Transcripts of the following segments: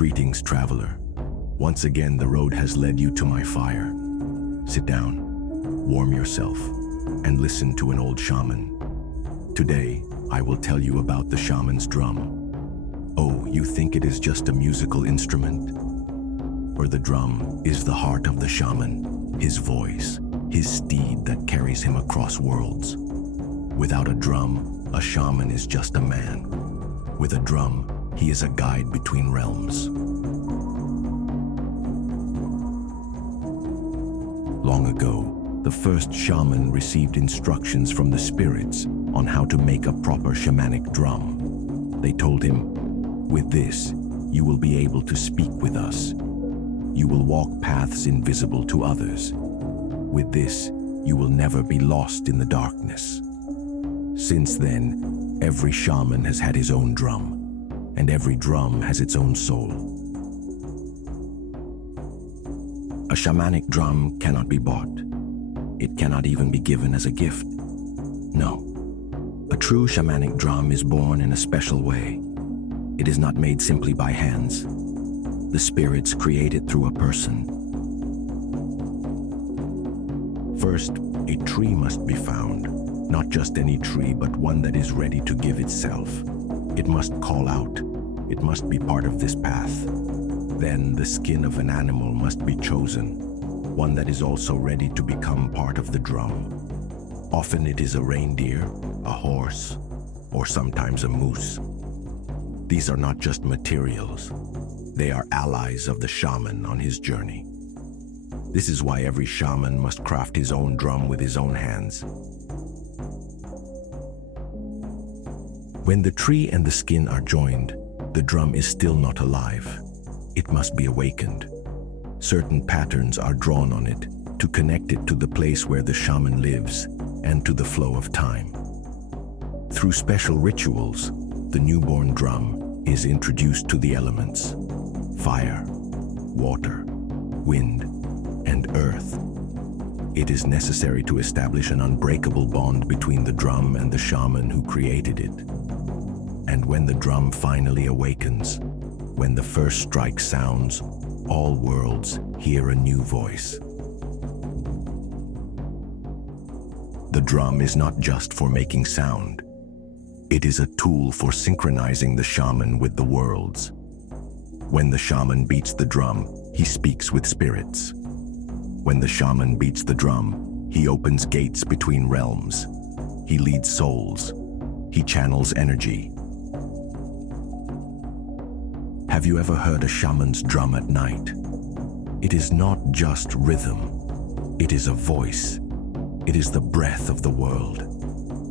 Greetings, traveler. Once again, the road has led you to my fire. Sit down, warm yourself, and listen to an old shaman. Today, I will tell you about the shaman's drum. Oh, you think it is just a musical instrument? Or the drum is the heart of the shaman, his voice, his steed that carries him across worlds. Without a drum, a shaman is just a man. With a drum, he is a guide between realms. Long ago, the first shaman received instructions from the spirits on how to make a proper shamanic drum. They told him, "With this, you will be able to speak with us. You will walk paths invisible to others. With this, you will never be lost in the darkness." Since then, every shaman has had his own drum, and every drum has its own soul. A shamanic drum cannot be bought. It cannot even be given as a gift. No. A true shamanic drum is born in a special way. It is not made simply by hands. The spirits create it through a person. First, a tree must be found. Not just any tree, but one that is ready to give itself. It must call out. It must be part of this path. Then the skin of an animal must be chosen, one that is also ready to become part of the drum. Often it is a reindeer, a horse, or sometimes a moose. These are not just materials. They are allies of the shaman on his journey. This is why every shaman must craft his own drum with his own hands. When the tree and the skin are joined, the drum is still not alive. It must be awakened. Certain patterns are drawn on it to connect it to the place where the shaman lives and to the flow of time. Through special rituals, the newborn drum is introduced to the elements: fire, water, wind, and earth. It is necessary to establish an unbreakable bond between the drum and the shaman who created it. And when the drum finally awakens, when the first strike sounds, all worlds hear a new voice. The drum is not just for making sound. It is a tool for synchronizing the shaman with the worlds. When the shaman beats the drum, he speaks with spirits. When the shaman beats the drum, he opens gates between realms. He leads souls. He channels energy. Have you ever heard a shaman's drum at night? It is not just rhythm. It is a voice. It is the breath of the world.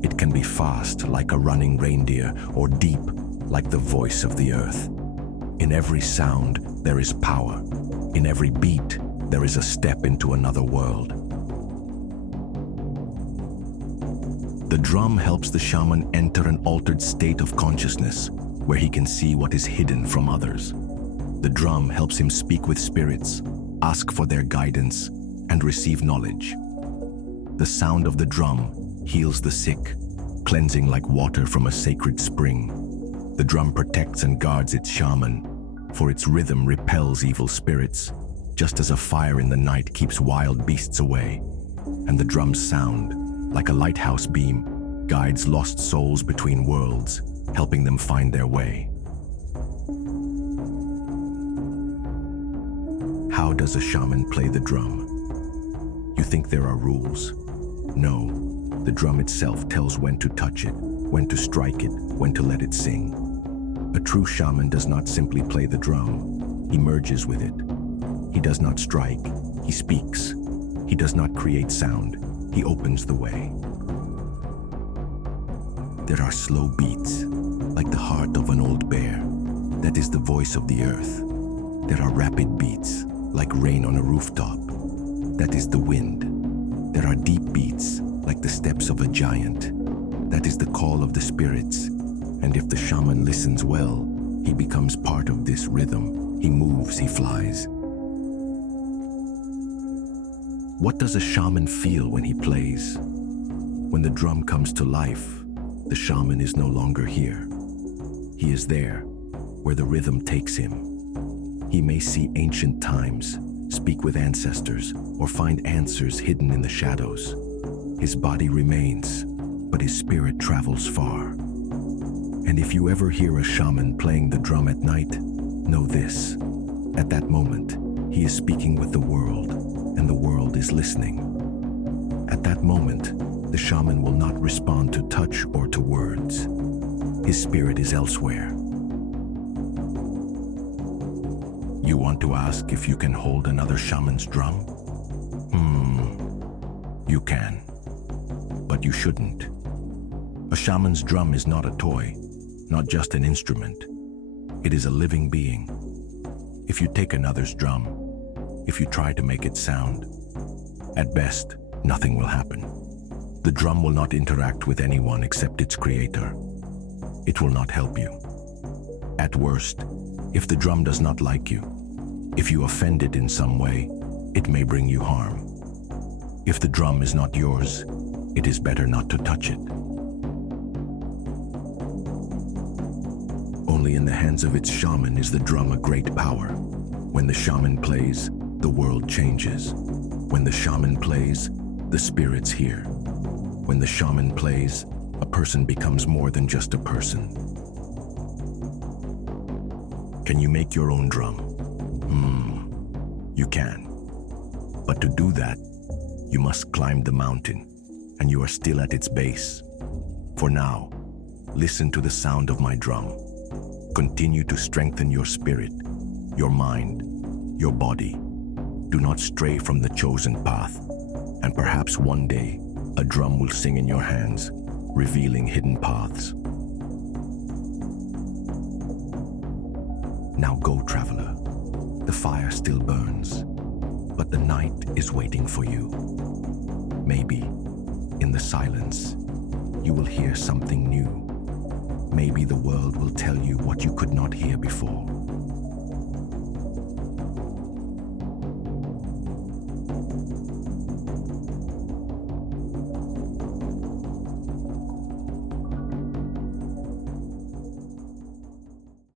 It can be fast, like a running reindeer, or deep, like the voice of the earth. In every sound, there is power. In every beat, there is a step into another world. The drum helps the shaman enter an altered state of consciousness, where he can see what is hidden from others. The drum helps him speak with spirits, ask for their guidance, and receive knowledge. The sound of the drum heals the sick, cleansing like water from a sacred spring. The drum protects and guards its shaman, for its rhythm repels evil spirits, just as a fire in the night keeps wild beasts away. And the drum's sound, like a lighthouse beam, guides lost souls between worlds, helping them find their way. How does a shaman play the drum? You think there are rules? No, the drum itself tells when to touch it, when to strike it, when to let it sing. A true shaman does not simply play the drum, he merges with it. He does not strike, he speaks. He does not create sound, he opens the way. There are slow beats, like the heart of an old bear. That is the voice of the earth. There are rapid beats, like rain on a rooftop. That is the wind. There are deep beats, like the steps of a giant. That is the call of the spirits. And if the shaman listens well, he becomes part of this rhythm. He moves, he flies. What does a shaman feel when he plays? When the drum comes to life, the shaman is no longer here. He is there, where the rhythm takes him. He may see ancient times, speak with ancestors, or find answers hidden in the shadows. His body remains, but his spirit travels far. And if you ever hear a shaman playing the drum at night, know this: at that moment, he is speaking with the world, and the world is listening. At that moment, the shaman will not respond to touch or to words. His spirit is elsewhere. You want to ask if you can hold another shaman's drum? You can, but you shouldn't. A shaman's drum is not a toy, not just an instrument. It is a living being. If you take another's drum, if you try to make it sound, at best, nothing will happen. The drum will not interact with anyone except its creator. It will not help you. At worst, if the drum does not like you, if you offend it in some way, it may bring you harm. If the drum is not yours, it is better not to touch it. Only in the hands of its shaman is the drum a great power. When the shaman plays, the world changes. When the shaman plays, the spirits hear. When the shaman plays, a person becomes more than just a person. Can you make your own drum? You can. But to do that, you must climb the mountain, and you are still at its base. For now, listen to the sound of my drum. Continue to strengthen your spirit, your mind, your body. Do not stray from the chosen path, and perhaps one day, a drum will sing in your hands, revealing hidden paths. Now go, traveler. The fire still burns, but the night is waiting for you. Maybe, in the silence, you will hear something new. Maybe the world will tell you what you could not hear before.